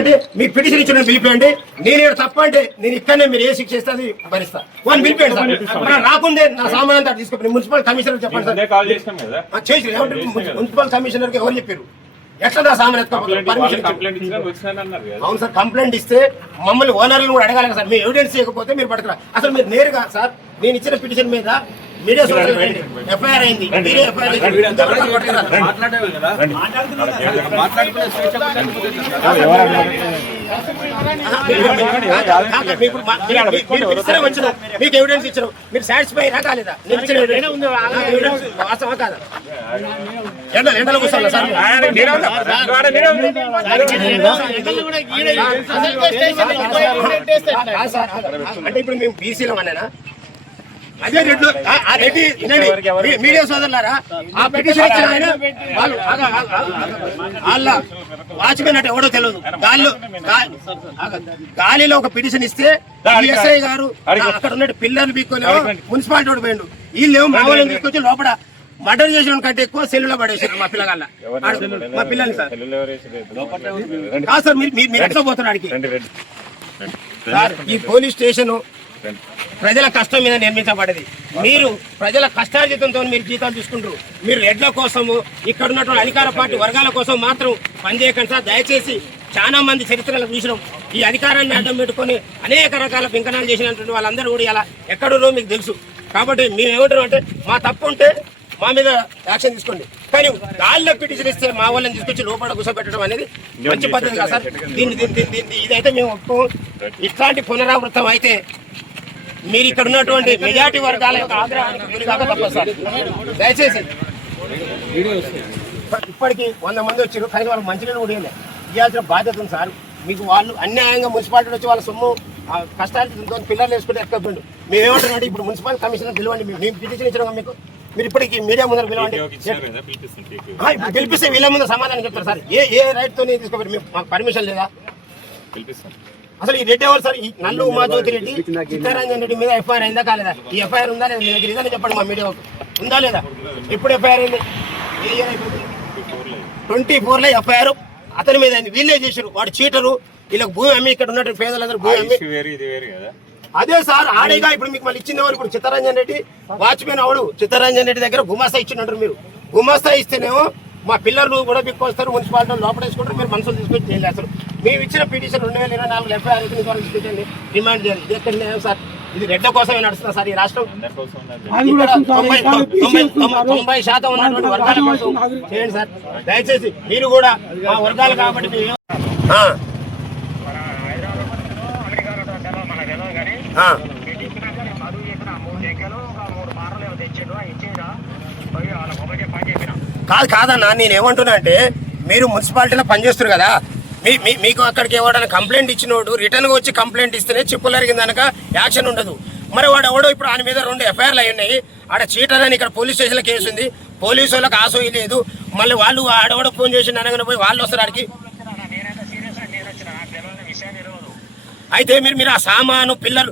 లేదంటే మీకు పిటిషన్ ఇచ్చిన పిలిపేయండి. నేను తప్ప అంటే నేను ఇక్కడనే మీరు ఏ శిక్ష ఇస్తే అది భరిస్తా. వాళ్ళు పిలిపేయండి సార్. రాకుందే నా సామాన్ అంతా తీసుకుని మున్సిపల్ కమిషనర్ చెప్పండి సార్. చేసి మున్సిపల్ కమిషనర్ కి ఎవరు చెప్పారు? ఎట్లా నా సామాన్ పర్మిషన్? అవును సార్, కంప్లైంట్ ఇస్తే మమ్మల్ని ఓనర్లు కూడా అడగాలి సార్. మీరు ఎవిడెన్స్ చేయకపోతే మీరు పడతారా? అసలు మీరు నేరుగా సార్ నేను ఇచ్చిన పిటిషన్ మీద మీడియా సోషల్ ఎఫ్ఐఆర్ అయింది. మీరే ఎఫ్ఐఆర్ వచ్చిన మీకు ఎవిడెన్స్ ఇచ్చారు, మీరు సాటిస్ఫై రా కాలేదా? నేను ఇచ్చిన ఎవిడెన్స్ వాస్తవా కాదా? ఎండలో కూర్చోాలా సార్? అంటే ఇప్పుడు మేము బీసీలో అన్నానా? అదే రెడ్డి మీడియా సోదరులారా, ఆ పిటిషన్ ఇచ్చిన ఆయన వాళ్ళ వాచ్మెన్ అంటే ఎవడో తెలియదు. గాలిలో ఒక పిటిషన్ ఇస్తే ఎస్ఐ గారు అక్కడ ఉన్న పిల్లలు బీక్కొని మున్సిపాలిటీ వాడు పోయిండు. వీళ్ళు మా వాళ్ళని తీసుకొచ్చి లోపల మర్డర్ చేసిన కంటే ఎక్కువ సెల్లులో పడేసారు మా పిల్లగాళ్ళ మా పిల్లల్ని సార్. కాదు సార్, మీరు ఎట్లా పోతున్నాడికి సార్? ఈ పోలీస్ స్టేషన్ ప్రజల కష్టం మీద నిర్మించబడేది. మీరు ప్రజల కష్టార్జితంతో మీరు జీతాలు తీసుకుంటారు. మీరు రెడ్ల కోసము ఇక్కడ ఉన్నటువంటి అధికార పార్టీ వర్గాల కోసం మాత్రం పనిచేయకండి సార్. దయచేసి చాలా మంది చరిత్రలో చూసినాం, ఈ అధికారాన్ని అడ్డం పెట్టుకొని అనేక రకాల పింకణాలు చేసినటువంటి వాళ్ళందరూ కూడా ఇలా ఎక్కడో మీకు తెలుసు. కాబట్టి మేము ఏమంటారు అంటే మా తప్పు ఉంటే మా మీద యాక్షన్ తీసుకోండి, కానీ గాల్లో పిటిషన్ ఇస్తే మా వాళ్ళని తీసుకొచ్చి లోపల కూర్చోబెట్టడం అనేది మంచి పద్ధతి కాదు సార్. ఇదైతే మేము ఇట్లాంటి పునరావృతం అయితే మీరు ఇక్కడ ఉన్నటువంటి మెజార్టీ వర్గాల యొక్క ఆగ్రహానికి మీరు కాక తప్పదు సార్. దయచేసి ఇప్పటికీ 100 మంది వచ్చారు, కానీ వాళ్ళకి మంచినీళ్ళు కూడా ఇవ్వాల్సిన బాధ్యత ఉంది సార్. మీకు వాళ్ళు అన్యాయంగా మున్సిపాలిటీ వచ్చి వాళ్ళ సొమ్ము కష్టాలు పిల్లలు వేసుకుంటే ఎక్కకపోయిండు. మేము ఏమంటున్నాం, ఇప్పుడు మున్సిపల్ కమిషనర్ పిలవండి. మేము పిటిషన్ ఇచ్చినాం మీకు, మీరు ఇప్పటికి మీడియా ముందర పిలవండి. పిలిపిస్తే వీళ్ళ ముందు సమాధానం చెప్తారు సార్. ఏ రైట్ తో తీసుకోవాలి? మాకు పర్మిషన్ లేదా? అసలు ఈ రెడ్డి ఎవరు సార్? ఈ నల్లు ఉమాజ్యోతి రెడ్డి, చిత్తరంజన్ రెడ్డి మీద ఎఫ్ఐఆర్ అయిందా కాలేదా? ఈ ఎఫ్ఐఆర్ ఉందా లేదా? మీ దగ్గర ఇదని చెప్పండి మా మీడియా ఉందా లేదా? ఎప్పుడు ఎఫ్ఐఆర్ అయింది? ఏ ఇయర్ అయిపోయింది? 24లో ఎఫ్ఐఆర్ అతని మీద అయింది. వీళ్ళే చేశారు, వాడు చీటరు. వీళ్ళకి భూమి అమ్మి ఇక్కడ ఉన్నట్టు పేదలందరూ భూమి అమ్మి. అదే సార్ ఆడేగా ఇప్పుడు మీకు మళ్ళీ ఇచ్చింది ఎవరు? ఇప్పుడు చిత్తరంజన్ రెడ్డి వాచ్మెన్ అవడు. చిత్తరంజన్ రెడ్డి దగ్గర గుమాస్తా ఇచ్చినట్టు. మీరు గుమాస్తా ఇస్తేనేమో మా పిల్లలు కూడా బిక్కొస్తారు, మున్సిపాలిటీ లోపల వేసుకుంటారు, మీరు మనుషులు తీసుకొచ్చి జైలు వేస్తారు. మేము ఇచ్చిన పిటిషన్ 2024 ఎఫ్ఐఆర్ తీసుకొచ్చి డిమాండ్ చేయాలి. ఇది ఎక్కడ న్యాయం సార్? ఇది రెడ్ల కోసమే నడుస్తుంది సార్ ఈ రాష్ట్రం. 90% ఉన్నటువంటి వర్గాల కోసం చేయండి సార్. దయచేసి మీరు కూడా మా వర్గాలు కాబట్టి కాదన్నా, నేనేమంటున్నా అంటే మీరు మున్సిపాలిటీలో పనిచేస్తారు కదా, మీకు అక్కడికి ఎవడన్నా కంప్లైంట్ ఇచ్చినోడు రిటర్న్గా వచ్చి కంప్లైంట్ ఇస్తేనే చిప్పులు అరిగిందనక యాక్షన్ ఉండదు. మరి వాడు ఎవడో ఇప్పుడు ఆయన మీద 2 ఎఫ్ఐఆర్లు అయి ఉన్నాయి. ఆడ చీటర్ అని ఇక్కడ పోలీస్ స్టేషన్లో కేసు ఉంది. పోలీసు వాళ్ళకి ఆసోయి లేదు. మళ్ళీ వాళ్ళు ఆడవాడు ఫోన్ చేసి అనగానే పోయి వాళ్ళు వస్తారు ఆడికి. అయితే మీరు ఆ సామాను పిల్లలు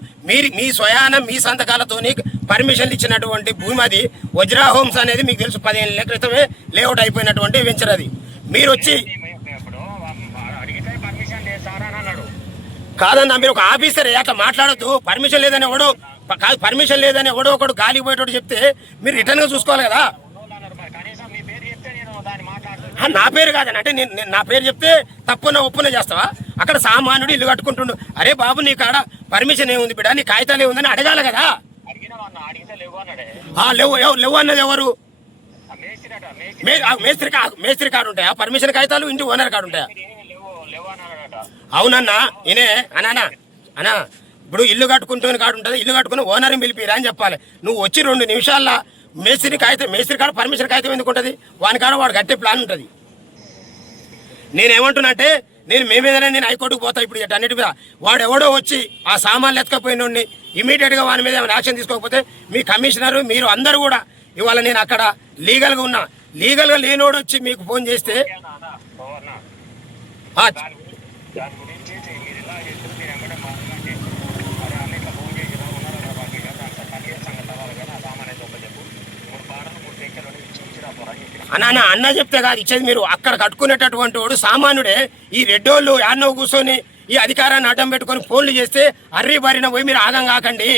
మీ స్వయానం మీ సంతకాలతోని పర్మిషన్లు ఇచ్చినటువంటి భూమి అది వజ్రా హోమ్స్ అనేది మీకు తెలుసు. 15 ఏళ్ల క్రితమే లేఅవుట్ అయిపోయినటువంటి వెంచర్ అది. మీరు వచ్చి కాదన్నా, మీరు ఒక ఆఫీసర్ అట్లా మాట్లాడద్దు. పర్మిషన్ లేదని ఎవడో కాదు, పర్మిషన్ లేదని ఎవడో ఒకడు గాలికి పోయేటోడు చెప్తే మీరు రిటర్న్గా చూసుకోవాలి కదా. నా పేరు కాదని అంటే నా పేరు చెప్తే తప్పున ఒప్పున చేస్తావా? అక్కడ సామాన్యుడు ఇల్లు కట్టుకుంటుండు. అరే బాబు నీ కాడ పర్మిషన్ ఏముంది బిడ్డ, నీ కాగితాలు ఏముందని అడగాలి కదా. లేవు అన్నది ఎవరు? మేస్త్రి కార్డు ఉంటాయా? పర్మిషన్ కాగితాలు ఇంటి ఓనర్ కార్డు ఉంటాయా? అవునన్నా నేనే అనా ఇప్పుడు ఇల్లు కట్టుకుంటున్న కాడు ఉంటుంది, ఇల్లు కట్టుకుని ఓనర్ని పిలిపిరా అని చెప్పాలి. నువ్వు వచ్చి 2 నిమిషాల్లో మేస్త్రి కాడ పర్మిషన్ కాగితం ఎందుకు ఉంటుంది? వాని కాడ వాడు కట్టే ప్లాన్ ఉంటుంది. నేనేమంటున్నా అంటే మేమేదైనా నేను హైకోర్టుకు పోతా. ఇప్పుడు అన్నిటి మీద వాడు ఎవడో వచ్చి ఆ సామాన్లు ఎత్తుకపోయినోడిని ఇమీడియట్గా వాని మీద ఏమైనా యాక్షన్ తీసుకోకపోతే మీ కమిషనరు మీరు అందరూ కూడా ఇవాళ నేను అక్కడ లీగల్గా ఉన్నా, లీగల్గా లేనోడు వచ్చి మీకు ఫోన్ చేస్తే అన్న అన్న చెప్తే కాదు ఇచ్చేది. మీరు అక్కడ కట్టుకునేటటువంటి వాడు సామాన్యుడే. ఈ రెడ్డోళ్ళు యాన్నో కూర్చొని ఈ అధికారాన్ని అడ్డం పెట్టుకొని ఫోన్లు చేస్తే అర్రీ బారిన పోయి మీరు ఆగం కాకండి.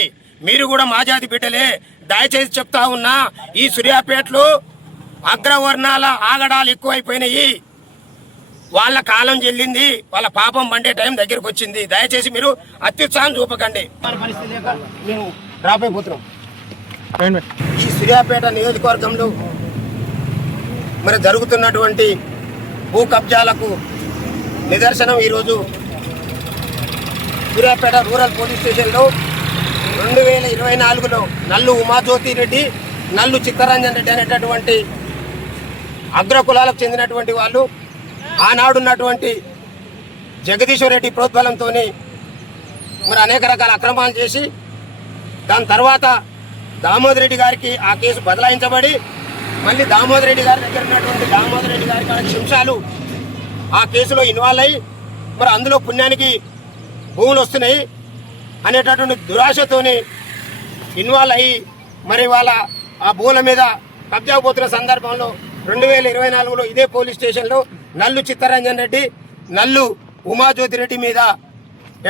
మీరు కూడా మా జాతి బిడ్డలే. దయచేసి చెప్తా ఉన్నా, ఈ సూర్యాపేటలో అగ్రవర్ణాల ఆగడాలు ఎక్కువైపోయినాయి. వాళ్ళ కాలం చెల్లింది, వాళ్ళ పాపం పండే టైం దగ్గరకు వచ్చింది. దయచేసి మీరు అత్యుత్సాహం చూపకండి. పరిస్థితి లేక మేము డ్రాప్ అయిపోతున్నాం. ఈ సూర్యాపేట నియోజకవర్గంలో మరి జరుగుతున్నటువంటి భూ కబ్జాలకు నిదర్శనం ఈరోజు సూర్యాపేట రూరల్ పోలీస్ స్టేషన్లో 2024లో నల్లు ఉమాజ్యోతి రెడ్డి, నల్లు చిత్తరంజన్ రెడ్డి అనేటటువంటి అగ్రకులాలకు చెందినటువంటి వాళ్ళు ఆనాడున్నటువంటి జగదీశ్వర్ రెడ్డి ప్రోద్బలంతో మరి అనేక రకాల అక్రమాలు చేసి దాని తర్వాత దామోదర్ రెడ్డి గారికి ఆ కేసు బదలాయించబడి మళ్ళీ దామోదర్ రెడ్డి గారి దగ్గర ఉన్నటువంటి దామోదర్ రెడ్డి గారి కాడ శంషాలు ఆ కేసులో ఇన్వాల్వ్ అయ్యి మరి అందులో పుణ్యానికి భూములు వస్తున్నాయి అనేటటువంటి దురాశతోని ఇన్వాల్వ్ అయ్యి మరి వాళ్ళ ఆ భూముల మీద కబ్జా పోతున్న సందర్భంలో 2024లో ఇదే పోలీస్ స్టేషన్లో నల్లు చిత్తరంజన్ రెడ్డి, నల్లు ఉమాజ్యోతి రెడ్డి మీద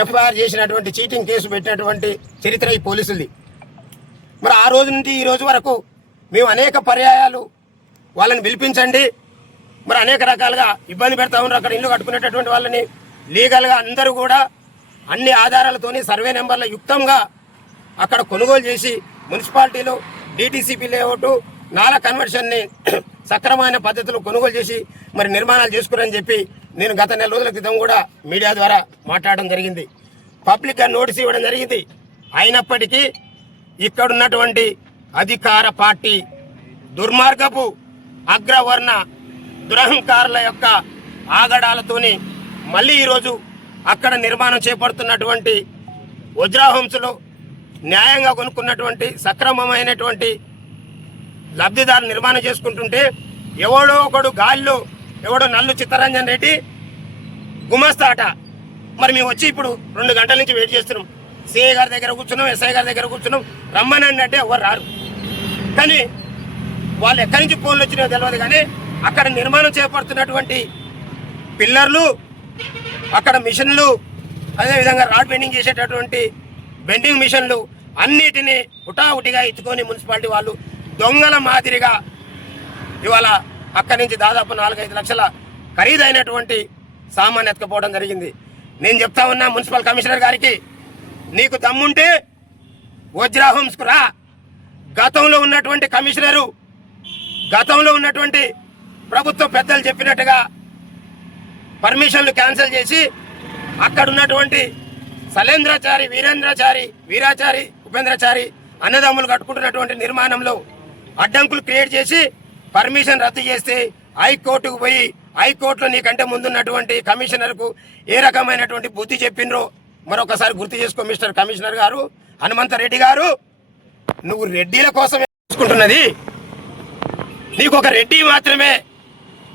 ఎఫ్ఐఆర్ చేసినటువంటి చీటింగ్ కేసు పెట్టినటువంటి చరిత్ర ఈ పోలీసులది. మరి ఆ రోజు నుండి ఈ రోజు వరకు మేము అనేక పర్యాయాలు వాళ్ళని పిలిపించండి, మరి అనేక రకాలుగా ఇబ్బంది పెడతా ఉన్నారు. అక్కడ ఇల్లు కట్టుకునేటటువంటి వాళ్ళని లీగల్గా అందరూ కూడా అన్ని ఆధారాలతోని సర్వే నెంబర్ల యుక్తంగా అక్కడ కొనుగోలు చేసి మున్సిపాలిటీలో డిటిసిపి లేఅవుట్ నాలా కన్వర్షన్ని సక్రమైన పద్ధతిలో కొనుగోలు చేసి మరి నిర్మాణాలు చేసుకురని చెప్పి నేను గత నెల రోజుల క్రితం కూడా మీడియా ద్వారా మాట్లాడడం జరిగింది. పబ్లిక్గా నోటీస్ ఇవ్వడం జరిగింది. అయినప్పటికీ ఇక్కడున్నటువంటి అధికార పార్టీ దుర్మార్గపు అగ్రవర్ణ దురహంకారుల యొక్క ఆగడాలతోని మళ్ళీ ఈరోజు అక్కడ నిర్మాణం చేపడుతున్నటువంటి వజ్రాహంసులో న్యాయంగా కొనుక్కున్నటువంటి సక్రమమైనటువంటి లబ్ధిదారు నిర్మాణం చేసుకుంటుంటే ఎవడో ఒకడు గాలిలో ఎవడో నల్లు చిత్తరంజన్ రెడ్డి గుమస్తాట. మరి మేము వచ్చి ఇప్పుడు 2 గంటల నుంచి వెయిట్ చేస్తున్నాం. సిఐ గారి దగ్గర కూర్చున్నాం, ఎస్ఐ గారి దగ్గర కూర్చున్నాం. రమ్మనండి అంటే ఎవరు రారు. కానీ వాళ్ళు ఎక్కడి నుంచి ఫోన్లు వచ్చినాయో తెలియదు. కానీ అక్కడ నిర్మాణం చేపడుతున్నటువంటి పిల్లర్లు, అక్కడ మిషన్లు, అదేవిధంగా రాడ్ బెండింగ్ చేసేటటువంటి బెండింగ్ మిషన్లు అన్నిటినీ హుటాహుటిగా ఇచ్చుకొని మున్సిపాలిటీ వాళ్ళు దొంగల మాదిరిగా ఇవాళ అక్కడి నుంచి దాదాపు 4-5 లక్షల ఖరీదైనటువంటి సామాన్ ఎత్తుకపోవడం జరిగింది. నేను చెప్తా ఉన్నా మున్సిపల్ కమిషనర్ గారికి, నీకు దమ్ముంటే వజ్రాహంస్కు రా. గతంలో ఉన్నటువంటి కమిషనరు, గతంలో ఉన్నటువంటి ప్రభుత్వ పెద్దలు చెప్పినట్టుగా పర్మిషన్లు క్యాన్సిల్ చేసి అక్కడ ఉన్నటువంటి శైలేంద్రాచారి, వీరాచారి, ఉపేంద్రచారి అన్నదమ్ములు కట్టుకుంటున్నటువంటి నిర్మాణంలో అడ్డంకులు క్రియేట్ చేసి పర్మిషన్ రద్దు చేస్తే హైకోర్టుకు పోయి హైకోర్టులో నీకంటే ముందున్నటువంటి కమిషనర్కు ఏ రకమైనటువంటి బుద్ధి చెప్పినరో మరొకసారి గుర్తు చేసుకో. మిస్టర్ కమిషనర్ గారు, హనుమంతరెడ్డి గారు, నువ్వు రెడ్డిల కోసమే చూసుకుంటున్నది. నీకు ఒక రెడ్డి మాత్రమే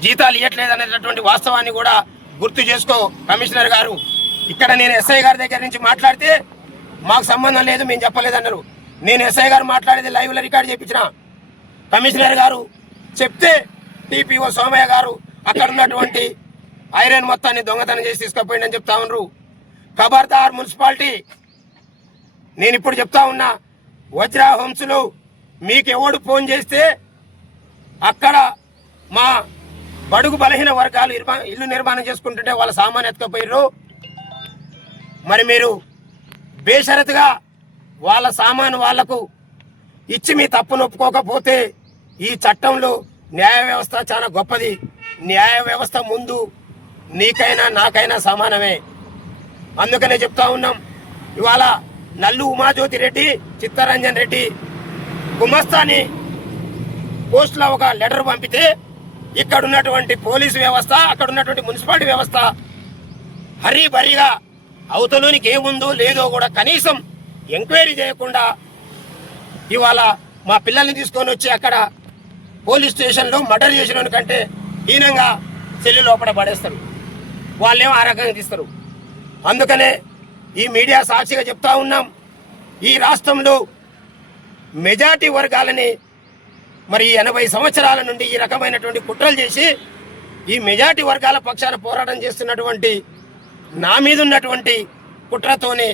జీతాలు ఇవ్వట్లేదు అనేటటువంటి వాస్తవాన్ని కూడా గుర్తు చేసుకో కమిషనర్ గారు. ఇక్కడ నేను ఎస్ఐ గారి దగ్గర నుంచి మాట్లాడితే మాకు సంబంధం లేదు, మేము చెప్పలేదన్నారు. నేను ఎస్ఐ గారు మాట్లాడేది లైవ్లో రికార్డ్ చేయించిన. కమిషనర్ గారు చెప్తే టీపీఓ సోమయ్య గారు అక్కడ ఉన్నటువంటి ఐరన్ మొత్తాన్ని దొంగతనం చేసి తీసుకుపోయిందని చెప్తా ఉన్నారు. ఖబర్దార్ మున్సిపాలిటీ, నేను ఇప్పుడు చెప్తా ఉన్నా, వజ్రా హోమ్స్లో మీకు ఎవడు ఫోన్ చేస్తే అక్కడ మా బడుగు బలహీన వర్గాలు ఇల్లు నిర్మాణం చేసుకుంటుంటే వాళ్ళ సామాన్ ఎత్తుకపోయారు. మరి మీరు బేషరతుగా వాళ్ళ సామాను వాళ్లకు ఇచ్చి మీ తప్పును ఒప్పుకోకపోతే ఈ చట్టంలో న్యాయ వ్యవస్థ చాలా గొప్పది. న్యాయ వ్యవస్థ ముందు నీకైనా నాకైనా సమానమే. అందుకనే చెప్తా ఉన్నాం, ఇవాళ నల్లు ఉమాజ్యోతి రెడ్డి, చిత్తరంజన్ రెడ్డి గుమస్తాని పోస్టులో ఒక లెటర్ పంపితే ఇక్కడ ఉన్నటువంటి పోలీసు వ్యవస్థ, అక్కడ ఉన్నటువంటి మున్సిపాలిటీ వ్యవస్థ హరీబరీగా అవతలోనికి ఏముందో లేదో కూడా కనీసం ఎంక్వైరీ చేయకుండా ఇవాళ మా పిల్లల్ని తీసుకొని వచ్చి అక్కడ పోలీస్ స్టేషన్లో మర్డర్ చేసిన కంటే హీనంగా సెల్లు లోపల పడేస్తారు. వాళ్ళేమో ఆ రకంగా తీస్తారు. అందుకనే ఈ మీడియా సాక్షిగా చెప్తా ఉన్నాం, ఈ రాష్ట్రంలో మెజార్టీ వర్గాలని మరి 80 సంవత్సరాల నుండి ఈ రకమైనటువంటి కుట్రలు చేసి ఈ మెజార్టీ వర్గాల పక్షాన పోరాటం చేస్తున్నటువంటి నా మీద ఉన్నటువంటి కుట్రతోనే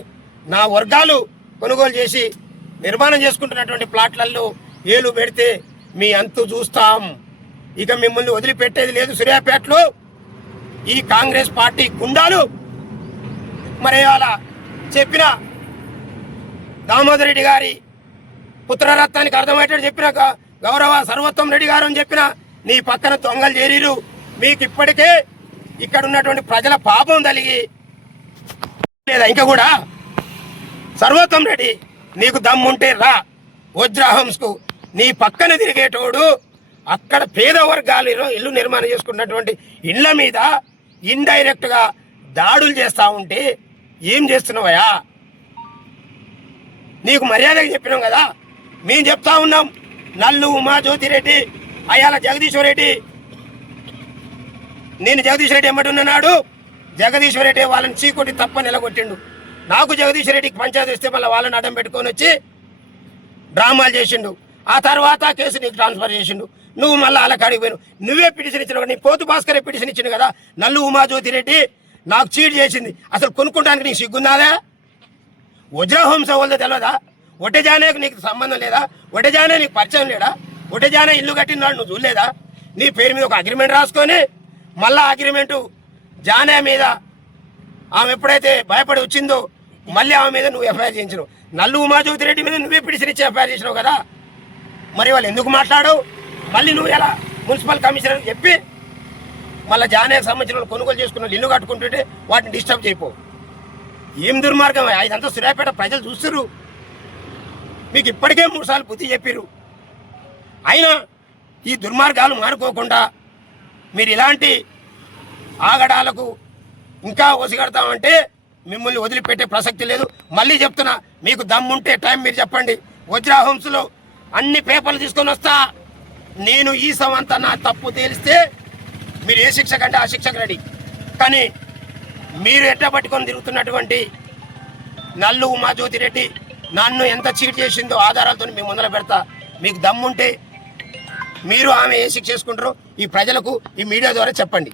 నా వర్గాలు కొనుగోలు చేసి నిర్మాణం చేసుకుంటున్నటువంటి ప్లాట్లలో ఏలు పెడితే మీ అంతు చూస్తాం. ఇక మిమ్మల్ని వదిలిపెట్టేది లేదు. సూర్యాపేటలో ఈ కాంగ్రెస్ పార్టీ గుండాలు మరి అలా చెప్పిన దామోదర్ రెడ్డి గారి పుత్రరత్నానికి అర్థమయ్యేటట్టు చెప్పిన గౌరవ సర్వోత్తం రెడ్డి గారు అని చెప్పిన నీ పక్కన దొంగలు చేరీరు. మీకు ఇప్పటికే ఇక్కడ ఉన్నటువంటి ప్రజల పాపం తలిగి లేదా ఇంకా కూడా సర్వోత్తం రెడ్డి నీకు దమ్ముంటే రా వజ్రాహంస్కు. నీ పక్కన తిరిగేటోడు అక్కడ పేద వర్గాలు ఇల్లు నిర్మాణం చేసుకున్నటువంటి ఇళ్ల మీద ఇండైరెక్ట్ గా దాడులు చేస్తా ఉంటే ఏం చేస్తున్నావయా? నీకు మర్యాదగా చెప్పినాం కదా. మేము చెప్తా ఉన్నాం. నల్లు ఉమా జ్యోతిరెడ్డి అయ్యాల జగదీశ్వర్ రెడ్డి, నేను జగదీశ్వర్ రెడ్డి ఎమ్మడున్నాడు. జగదీశ్వర్ రెడ్డి వాళ్ళని చీకొట్టి తప్ప నిలగొట్టిండు. నాకు జగదీశ్వర్ రెడ్డికి పంచాయతీ వస్తే మళ్ళీ వాళ్ళని అడ్డం పెట్టుకొని వచ్చి డ్రామాలు చేసిండు. ఆ తర్వాత కేసు నీకు ట్రాన్స్ఫర్ చేసిండు. నువ్వు మళ్ళీ అలా కాడికి పోయినావు. నువ్వే పిటిషన్ ఇచ్చినావు. నీ పోతు భాస్కరే పిటిషన్ ఇచ్చిండు కదా. నల్లు ఉమాజ్యోతిరెడ్డి నాకు చీట్ చేసింది. అసలు కొనుక్కోడానికి నీకు సిగ్గుందాదా? వజ్రహంస వాళ్ళతో తెలియదా? ఒట్టెజానేకు నీకు సంబంధం లేదా? ఒట్టెజానే నీకు పరిచయం లేడా? ఒట్టెజానే ఇల్లు కట్టినాడు నువ్వు చూడలేదా? నీ పేరు మీద ఒక అగ్రిమెంట్ రాసుకొని మళ్ళా అగ్రిమెంటు జానే మీద ఆమె ఎప్పుడైతే భయపడి వచ్చిందో మళ్ళీ ఆమె మీద నువ్వు ఎఫ్ఐఆర్ చేయించినావు. నల్లు ఉమాజ్యోతిరెడ్డి మీద నువ్వే పిటిషన్ ఇచ్చి ఎఫ్ఐఆర్ చేసినావు కదా. మరి వాళ్ళు ఎందుకు మాట్లాడవు? మళ్ళీ నువ్వు ఎలా మున్సిపల్ కమిషనర్ చెప్పి మళ్ళీ జానేకి సంబంధించిన కొనుగోలు చేసుకున్న ఇల్లు కట్టుకుంటుంటే వాటిని డిస్టర్బ్ చేయపో. ఏం దుర్మార్గం! ఇదంతా సూర్యాపేట ప్రజలు చూస్తున్నారు. మీకు ఇప్పటికే 3 సార్లు బుద్ధి చెప్పారు. అయినా ఈ దుర్మార్గాలు మానుకోకుండా మీరు ఇలాంటి ఆగడాలకు ఇంకా ఒసిగడతామంటే మిమ్మల్ని వదిలిపెట్టే ప్రసక్తి లేదు. మళ్ళీ చెప్తున్నా, మీకు దమ్ముంటే టైం మీరు చెప్పండి. వజ్రాహంస్లో అన్ని పేపర్లు తీసుకొని వస్తా. నేను ఈ సమంతా నా తప్పు తేలిస్తే మీరు ఏ శిక్ష కంటే ఆ శిక్షకు రెడీ. కానీ మీరు ఎట్లా పట్టుకొని తిరుగుతున్నటువంటి నల్లు ఉమాజ్యోతిరెడ్డి నన్ను ఎంత చీట్ చేసిందో ఆధారాలతో మీ ముందర పెడతా. మీకు దమ్ముంటే మీరు ఆమె ఏ శిక్ష చేసుకుంటారో ఈ ప్రజలకు ఈ మీడియా ద్వారా చెప్పండి.